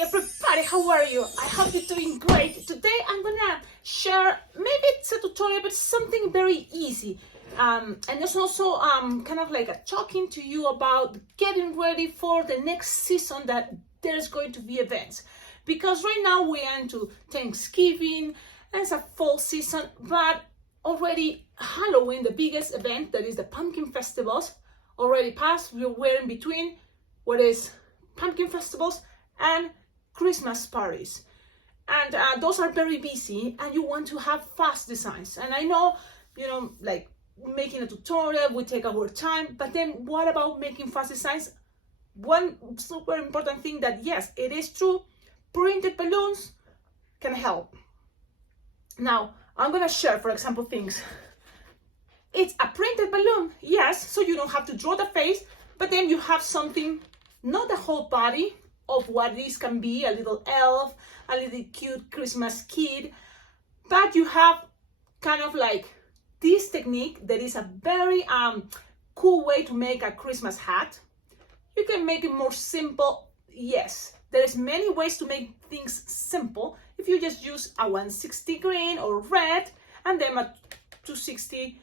everybody, how are you? I hope you're doing great. Today I'm gonna share, maybe it's a tutorial, but something very easy. And it's also kind of like a talking to you about getting ready for the next season that there's going to be events. Because right now we are into Thanksgiving, and it's a fall season, but already Halloween, the biggest event, that is the pumpkin festivals, already passed. We're in between what is pumpkin festivals and Christmas parties, and those are very busy, and you want to have fast designs. And I know, like making a tutorial will take our time, but then what about making fast designs? One super important thing that, yes, it is true, printed balloons can help. Now I'm gonna share, for example, things. It's a printed balloon, yes, so you don't have to draw the face, but then you have something, not the whole body of what this can be, a little elf, a little cute Christmas kid, but you have kind of like this technique that is a very cool way to make a Christmas hat. You can make it more simple, yes. There's many ways to make things simple. If you just use a 160 green or red and then a 260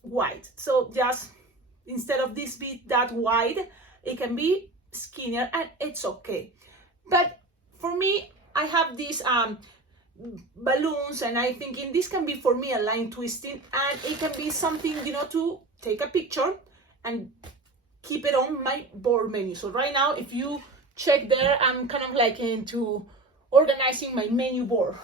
white. So just instead of this be that wide, it can be skinnier, and it's okay. But for me, I have these balloons, and I thinking this can be for me a line twisting, and it can be something, to take a picture and keep it on my board menu. So right now, if you check there, I'm kind of like into organizing my menu board.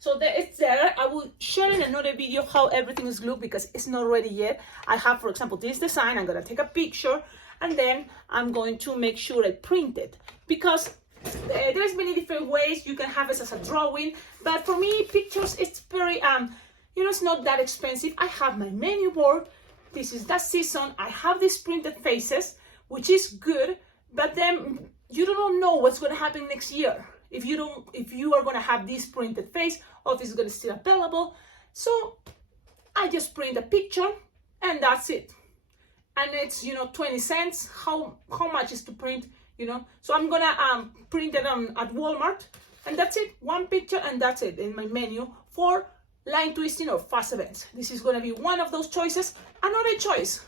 So it's there. I will share in another video how everything is glued because it's not ready yet. I have, for example, this design. I'm gonna take a picture and then I'm going to make sure I print it, because there's many different ways you can have it as a drawing. But for me, pictures, it's very it's not that expensive. I have my menu board. This is that season. I have these printed faces, which is good, but then you don't know what's going to happen next year. If you are going to have this printed face, or if it's going to still available. So I just print a picture and that's it. And it's 20 cents. How much is to print? So I'm gonna print it at Walmart, and that's it. One picture and that's it in my menu for line twisting or fast events. This is gonna be one of those choices. Another choice,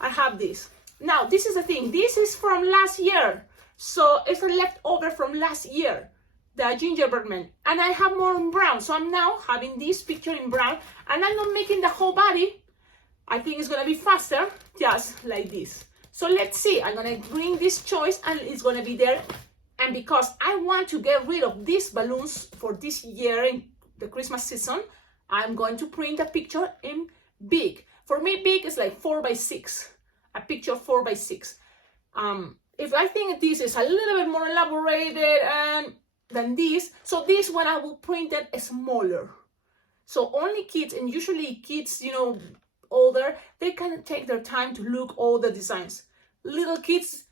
I have this. Now this is the thing. This is from last year. So it's a leftover from last year, the gingerbread man. And I have more in brown. So I'm now having this picture in brown, and I'm not making the whole body. I think it's gonna be faster, just like this. So let's see, I'm gonna bring this choice and it's gonna be there. And because I want to get rid of these balloons for this year in the Christmas season, I'm going to print a picture in big. For me, big is like 4x6, a picture 4x6. If I think this is a little bit more elaborated than this, so this one I will print it smaller. So only kids, and usually kids, older, they can take their time to look all the designs. Little kids,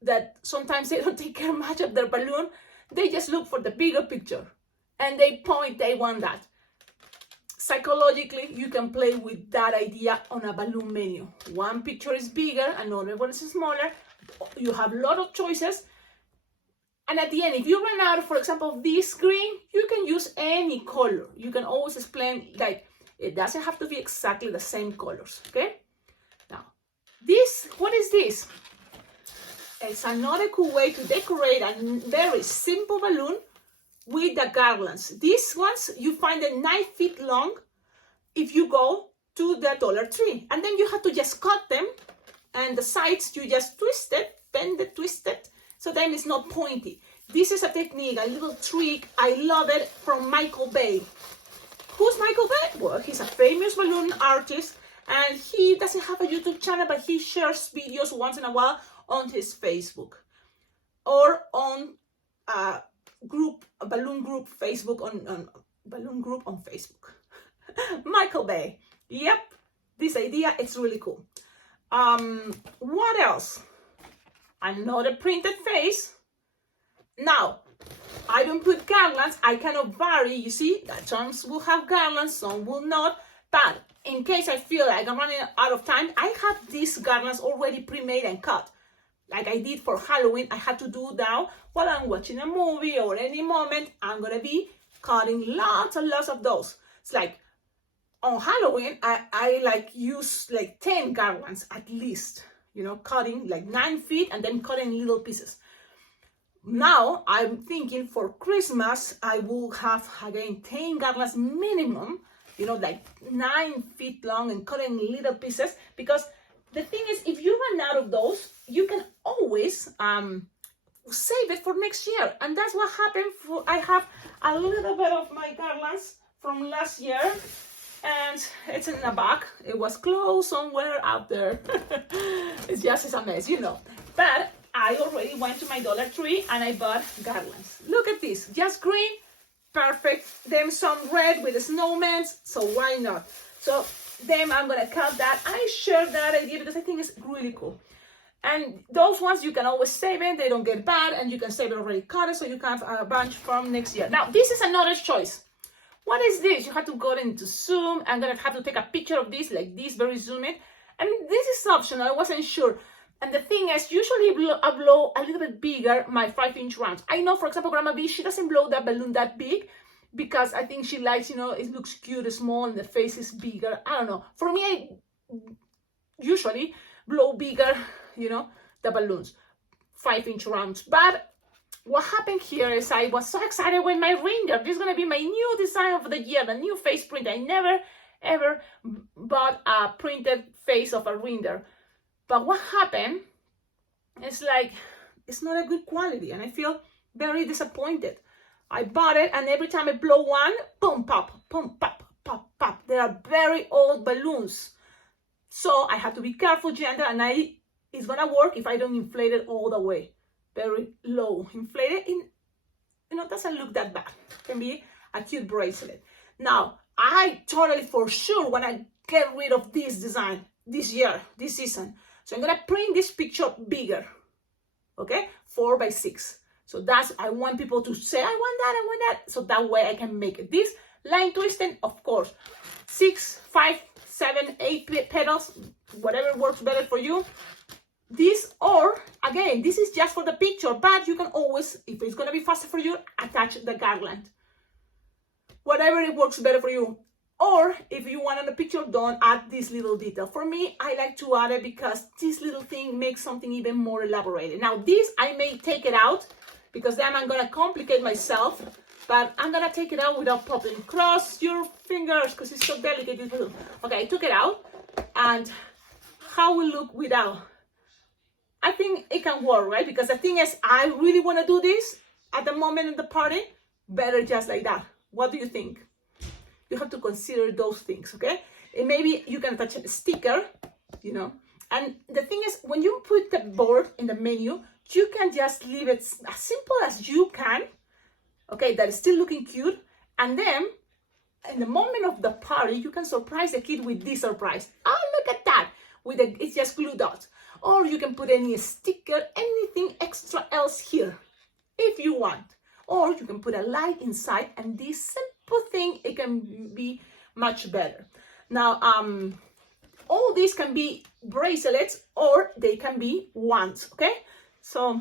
that sometimes they don't take care much of their balloon, they just look for the bigger picture and they want that. Psychologically, you can play with that idea on a balloon menu. One picture is bigger, another one is smaller. You have a lot of choices. And at the end, if you run out, for example, of this green, you can use any color. You can always explain, like, it doesn't have to be exactly the same colors, okay? Now, what is this? It's another cool way to decorate a very simple balloon with the garlands. These ones, you find them 9 feet long if you go to the Dollar Tree. And then you have to just cut them, and the sides, you just twist it, bend it, twist it, so then it's not pointy. This is a technique, a little trick. I love it, from Michael Bay. Who's Michael Bay? Well, he's a famous balloon artist, and he doesn't have a YouTube channel, but he shares videos once in a while on his Facebook or on a balloon group Facebook on Facebook. Michael Bay. Yep, this idea, it's really cool. What else? Another printed face. Now, I don't put garlands. I cannot vary. You see, that some will have garlands, some will not. But in case I feel like I'm running out of time, I have these garlands already pre-made and cut. like I did for Halloween, I had to do now while I'm watching a movie or any moment, I'm gonna be cutting lots and lots of those. It's like on Halloween, I like use like 10 garlands at least, you know, cutting like 9 feet and then cutting little pieces. Now I'm thinking for Christmas, I will have again 10 garlands minimum, you know, like 9 feet long and cutting little pieces, because the thing is, if you run out of those, you can always save it for next year. And that's what happened. I have a little bit of my garlands from last year, and it's in the back. It was closed somewhere out there. It's a mess, you know. But I already went to my Dollar Tree and I bought garlands. Look at this, just green, perfect. Then some red with the snowmen, so why not? So then I'm gonna cut that. I share that idea because I think it's really cool. And those ones you can always save it, they don't get bad, and you can save it already cut, so you can have a bunch from next year. Now, this is another choice. What is this? You have to go into Zoom. I'm gonna have to take a picture of this, like this, very zoom in. And this is optional, I wasn't sure. And the thing is, usually I blow a little bit bigger my 5-inch rounds. I know, for example, Grandma B, she doesn't blow that balloon that big because I think she likes, you know, it looks cute, small, and the face is bigger. I don't know. For me, I usually blow bigger, you know, the balloons, 5-inch rounds. But what happened here is I was so excited with my reindeer. This is going to be my new design of the year, the new face print. I never, ever bought a printed face of a reindeer. But what happened is like, it's not a good quality, and I feel very disappointed. I bought it, and every time I blow one, boom, pop, pop, pop. They are very old balloons. So I have to be careful, gentle, and it's gonna work if I don't inflate it all the way. Very low. Inflate it in, you know, doesn't look that bad. Can be a cute bracelet. Now, I totally for sure wanna get rid of this design this year, this season. So I'm gonna print this picture bigger, okay? 4x6. So that's, I want people to say, I want that. So that way I can make it. This line twisting, of course, 6, 5, 7, 8 petals, whatever works better for you. This, or again, this is just for the picture, but you can always, if it's gonna be faster for you, attach the garland. Whatever it works better for you. Or if you want on the picture, don't add this little detail. For me, I like to add it because this little thing makes something even more elaborated. Now this, I may take it out because then I'm gonna complicate myself, but I'm gonna take it out without popping. Cross your fingers because it's so delicate. Okay, I took it out, and how will it look without? I think it can work, right? Because the thing is, I really wanna do this at the moment of the party, better just like that. What do you think? You have to consider those things, okay? And maybe you can attach a sticker, you know. And the thing is, when you put the board in the menu, you can just leave it as simple as you can, okay? That is still looking cute. And then, in the moment of the party, you can surprise the kid with this surprise. Oh, look at that! It's just glue dots. Or you can put any sticker, anything extra else here, if you want. Or you can put a light inside, and this simple thing, it can be much better. Now, all these can be bracelets, or they can be wands, okay? So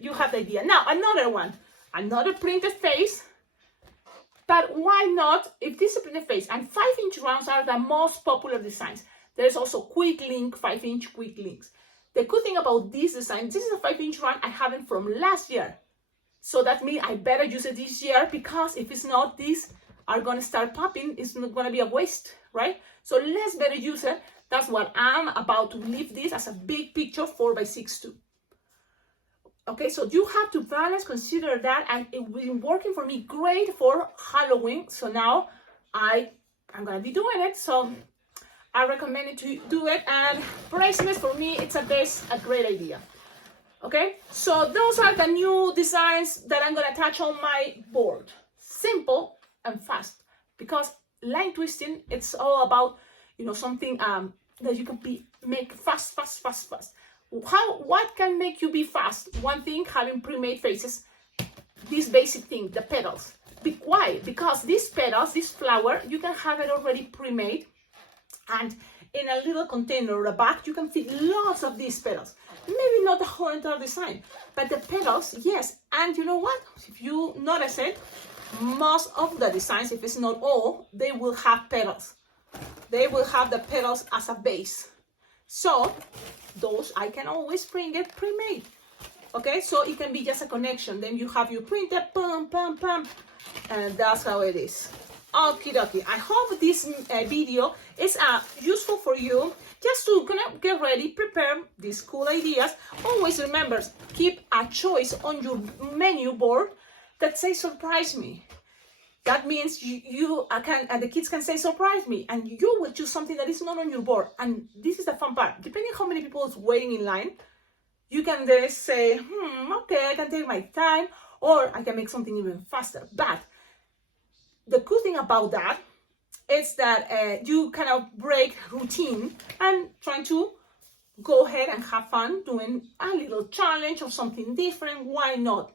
you have the idea. Now, another one, another printed face. But why not, if this is a printed face, and 5-inch rounds are the most popular designs. There's also quick link, 5-inch quick links. The good thing about this design, this is a 5-inch round I have it from last year. So that means I better use it this year, because if it's not, these are gonna start popping. It's not gonna be a waste, right? So let's better use it. That's what I'm about to leave this as a big picture, 4x6 too. Okay, so you have to balance, consider that, and it's been working for me great for Halloween. So now I'm gonna be doing it. So I recommend it to do it. And bracelets, for me, it's a great idea. Okay, so those are the new designs that I'm gonna attach on my board. Simple and fast, because line twisting, it's all about, you know, something that you can make fast. What can make you be fast? One thing, having pre-made faces. This basic thing, the petals. Why? Because these petals, this flower, you can have it already pre-made, and in a little container or a bag, you can fit lots of these petals. Maybe not the whole entire design, but the petals, yes. And you know what? If you notice it, most of the designs, if it's not all, they will have petals. They will have the petals as a base. So those I can always bring it pre-made. Okay, so it can be just a connection. Then you have your printer, pam, pam, pam, and that's how it is. Okie dokie. I hope this video is useful for you, just to get ready, prepare these cool ideas. Always remember, keep a choice on your menu board that says surprise me. That means the kids can say surprise me, and you will choose something that is not on your board. And this is the fun part. Depending how many people is waiting in line, you can then say, okay, I can take my time, or I can make something even faster. But the cool thing about that is that you kind of break routine and trying to go ahead and have fun doing a little challenge or something different. Why not?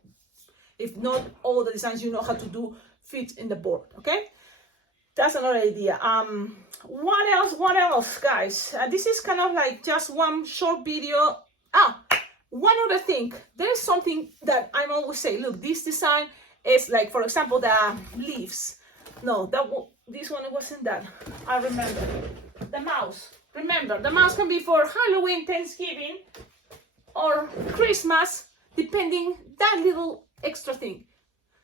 If not all the designs you know how to do fit in the board, okay? That's another idea. What else, guys? This is kind of like just one short video. One other thing. There's something that I'm always say, look, this design is like, for example, the leaves. No, this one wasn't that. I remember. The mouse. Remember, the mouse can be for Halloween, Thanksgiving, or Christmas, depending that little extra thing.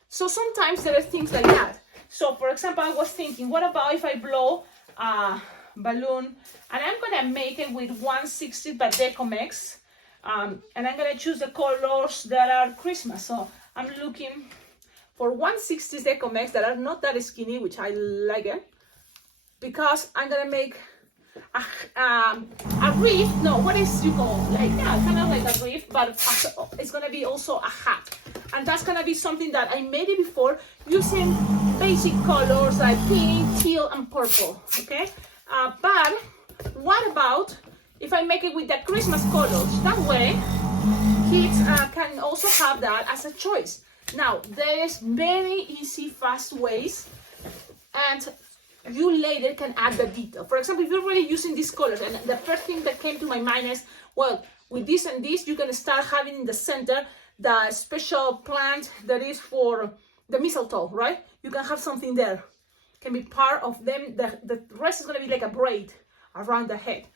So sometimes there are things like that. So for example, I was thinking, what about if I blow a balloon, and I'm gonna make it with 1/60 by Decomex, and I'm gonna choose the colors that are Christmas. So I'm looking for 1/60 Decomex that are not that skinny, which I like it, because I'm gonna make a wreath. No, what is you call like, yeah, kind of like a wreath, but it's gonna be also a hat. And that's gonna be something that I made it before using basic colors like pink, teal, and purple, okay? But what about if I make it with the Christmas colors? That way, kids can also have that as a choice. Now, there's very easy, fast ways, and you later can add the detail. For example, if you're already using these colors, and the first thing that came to my mind is, well, with this and this, you can start having in the center the special plant that is for the mistletoe, right? You can have something there. Can be part of them. The rest is going to be like a braid around the head.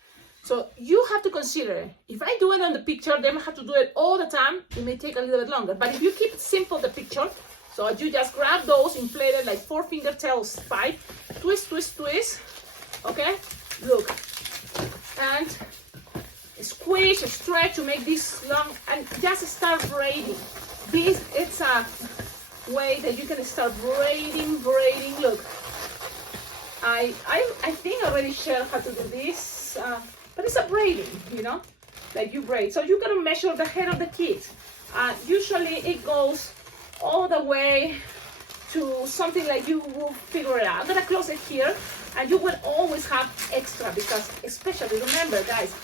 So you have to consider, if I do it on the picture, then I have to do it all the time. It may take a little bit longer. But if you keep it simple, the picture, so you just grab those inflated like 4 fingertails, 5, twist, twist, twist, okay? Look, and squish, stretch to make this long, and just start braiding. This, it's a way that you can start braiding. Look, I think I already shared how to do this, but it's a braiding, you know, like you braid. So you gotta measure the head of the kid. Usually it goes all the way to something like you will figure it out. I'm gonna close it here, and you will always have extra, because especially remember, guys,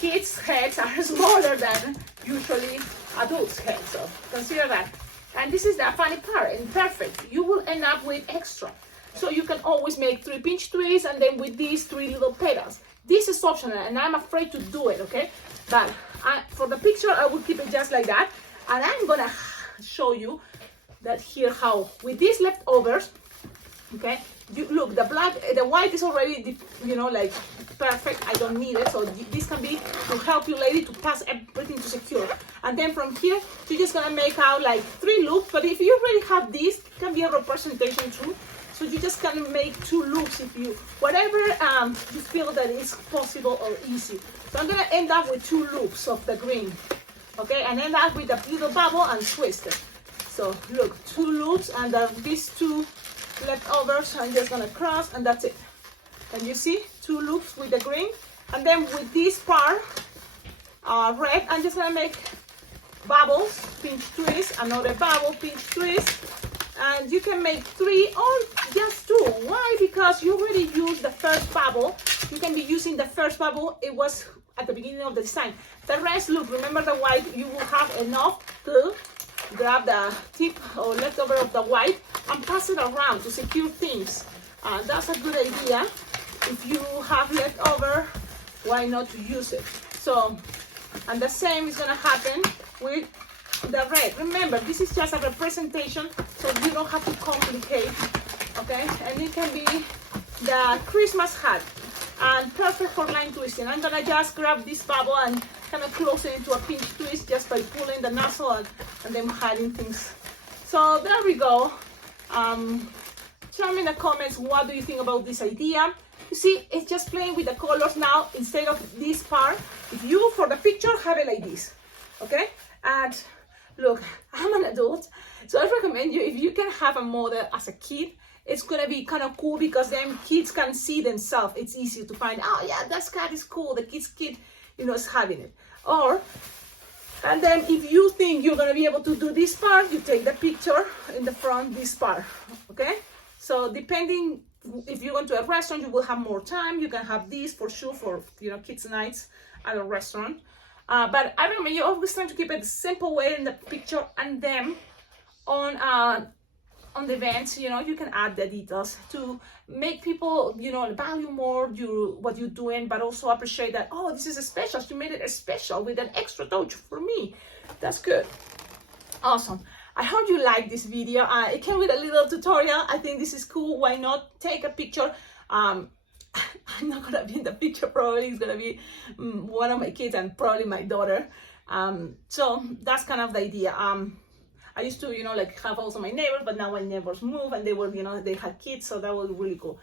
kids' heads are smaller than usually adults' heads, so consider that. And this is the funny part, and perfect. You will end up with extra. So you can always make 3 pinch twists, and then with these 3 little petals. This is optional, and I'm afraid to do it, okay? But for the picture, I will keep it just like that. And I'm gonna show you that here how, with these leftovers, okay? You look, the white is already, you know, like perfect. I don't need it, so this can be to help you lady to pass everything to secure. And then from here, you're just gonna make out like 3 loops. But if you already have this, it can be a representation too. So you just can make 2 loops if you, whatever you feel that is possible or easy. So I'm gonna end up with 2 loops of the green, okay? And end up with a little bubble and twist it. So look, 2 loops, and these 2 leftovers I'm just gonna cross, and that's it. Can you see 2 loops with the green? And then with this part red, I'm just gonna make bubbles, pinch twist, another bubble, pinch twist, and you can make 3 or just 2. Why? Because you already used the first bubble. You can be using the first bubble, it was at the beginning of the design. The rest, look, remember the white, you will have enough to grab the tip or leftover of the white and pass it around to secure things. That's a good idea. if you have leftover, why not to use it? So, and the same is gonna happen with the red. Remember, this is just a representation, so you don't have to complicate, okay? And it can be the Christmas hat, and perfect for line twisting. I'm gonna just grab this bubble and kind of close it into a pinch twist just by pulling the nozzle and then hiding things. So there we go. Tell me in the comments, what do you think about this idea? You see, it's just playing with the colors now instead of this part. If you, for the picture, have it like this, okay? And look, I'm an adult, so I recommend you, if you can have a model as a kid, it's gonna be kind of cool because then kids can see themselves. It's easy to find, oh yeah, that cat is cool, the kid, you know, is having it. Or, and then if you think you're gonna be able to do this part, you take the picture in the front, this part, okay? So depending, if you're going to a restaurant, you will have more time. You can have this for sure for, you know, kids' nights at a restaurant. But I recommend you always trying to keep it the simple way in the picture, and then on the events, you know, you can add the details to make people, you know, value more what you're doing, but also appreciate that, oh, this is a special. You made it a special with an extra touch for me. That's good. Awesome. I hope you like this video. It came with a little tutorial. I think this is cool. Why not take a picture? I'm not gonna be in the picture. Probably it's gonna be one of my kids and probably my daughter. So that's kind of the idea. I used to, you know, like have also my neighbors, but now my neighbors moved and they were, you know, they had kids, so that was really cool.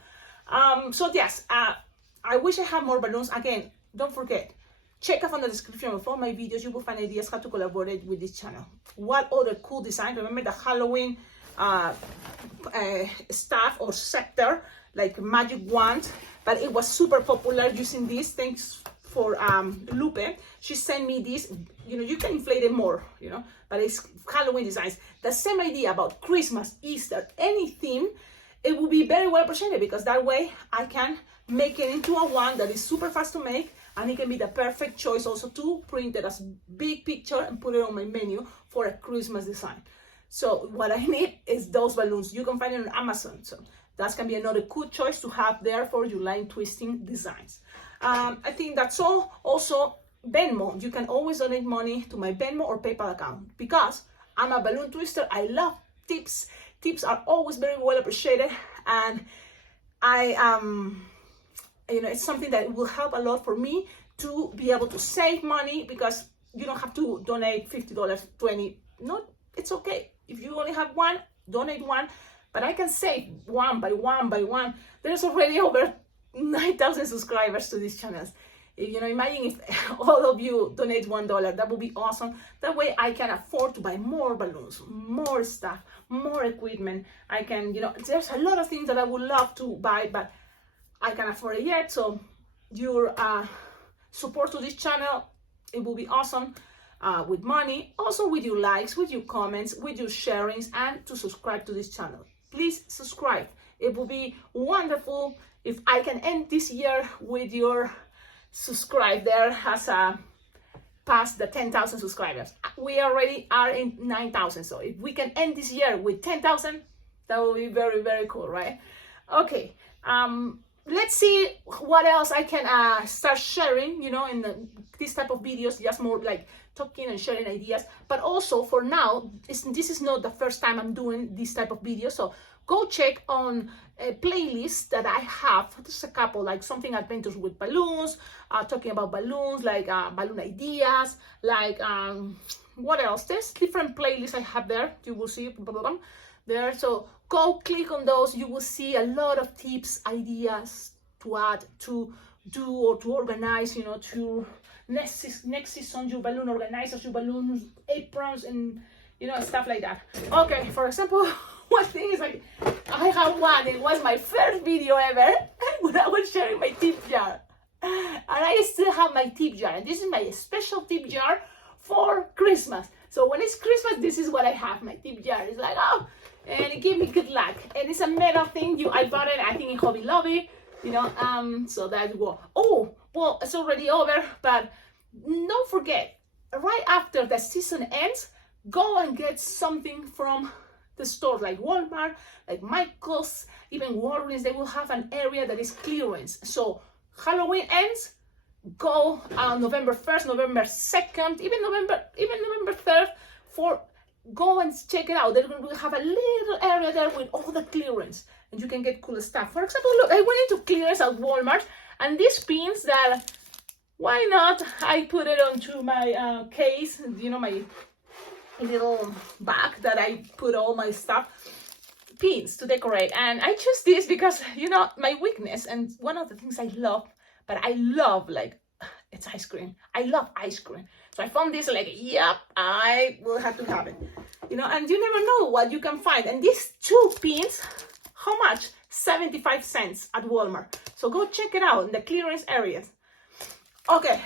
So yes, I wish I had more balloons. Again, don't forget, check out on the description of all my videos. You will find ideas how to collaborate with this channel. What other cool designs? Remember the Halloween staff or scepter, like magic wand, but it was super popular using this. Thanks for Lupe. She sent me this. You know, you can inflate it more, you know, but it's Halloween designs. The same idea about Christmas, Easter, any theme, it will be very well presented because that way I can make it into a wand that is super fast to make, and it can be the perfect choice also to print it as big picture and put it on my menu for a Christmas design. So what I need is those balloons. You can find it on Amazon. So that can be another cool choice to have there for your line twisting designs. I think that's all. Also, Venmo. You can always donate money to my Venmo or PayPal account because I'm a balloon twister. I love tips. Tips are always very well appreciated, and you know, it's something that will help a lot for me to be able to save money because you don't have to donate $50, $20. No, it's okay. If you only have one, donate one, but I can save one by one by one. There's already over 9,000 subscribers to these channels. You know, imagine if all of you donate $1, that would be awesome. That way I can afford to buy more balloons, more stuff, more equipment. I can, you know, there's a lot of things that I would love to buy, but I can't afford it yet. So your support to this channel, it will be awesome with money, also with your likes, with your comments, with your sharings, and to subscribe to this channel. Please subscribe. It will be wonderful if I can end this year with your subscribe there has passed the 10,000 subscribers. We already are in 9,000. So if we can end this year with 10,000, that will be very, very cool, right? Okay. Let's see what else I can start sharing, you know, in this type of videos, just more like talking and sharing ideas. But also for now, this is not the first time I'm doing this type of video. So go check on a playlist that I have. Just a couple, like something adventures with balloons, talking about balloons, like balloon ideas, like what else? There's different playlists I have there. You will see there. So go click on those. You will see a lot of tips, ideas to add, to do, or to organize, you know, to next season, your balloon organizers, your balloons, aprons, and, you know, stuff like that. Okay, for example, one thing is like, I have one, it was my first video ever, when I was sharing my tip jar. And I still have my tip jar, and this is my special tip jar for Christmas. So when it's Christmas, this is what I have, my tip jar. It's like, oh, and it gave me good luck. And it's a metal thing. I bought it, I think, in Hobby Lobby, you know, so that will, oh, well, it's already over, but don't forget, right after the season ends, go and get something from the stores like Walmart, like Michael's, even Walgreens, they will have an area that is clearance. So Halloween ends, go November 1st, November 2nd, even November 3rd, go and check it out. They're going to have a little area there with all the clearance, and you can get cool stuff. For example, look, I went into clearance at Walmart, and these pins that, why not, I put it onto my case, you know, my little bag that I put all my stuff, pins to decorate. And I choose this because, you know, my weakness, and one of the things I love, but I love, like, it's ice cream. I love ice cream. So I found this, like, yep, I will have to have it. You know, and you never know what you can find. And these 2 pins, how much? 75 cents at Walmart. So go check it out in the clearance areas. Okay,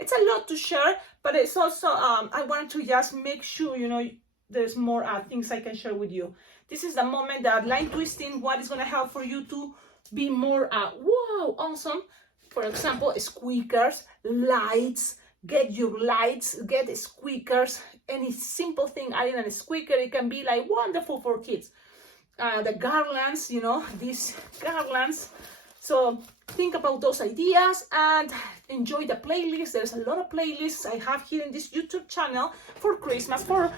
it's a lot to share, but it's also, I wanted to just make sure, you know, there's more things I can share with you. This is the moment that line twisting, what is going to help for you to be more, wow, awesome. For example, squeakers, lights, get your lights, get squeakers, any simple thing adding a squeaker, it can be like wonderful for kids. The garlands, you know, these garlands. So think about those ideas and enjoy the playlist. There's a lot of playlists I have here in this YouTube channel for Christmas, for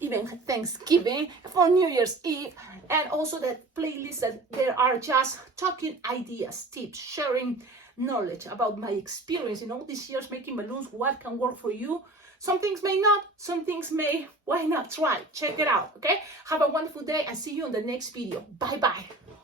even Thanksgiving, for New Year's Eve, and also the playlists that there are just talking ideas, tips, sharing knowledge about my experience in all these years making balloons, what can work for you. Some things may not, some things may. Why not try? Check it out, okay? Have a wonderful day and see you on the next video. Bye-bye.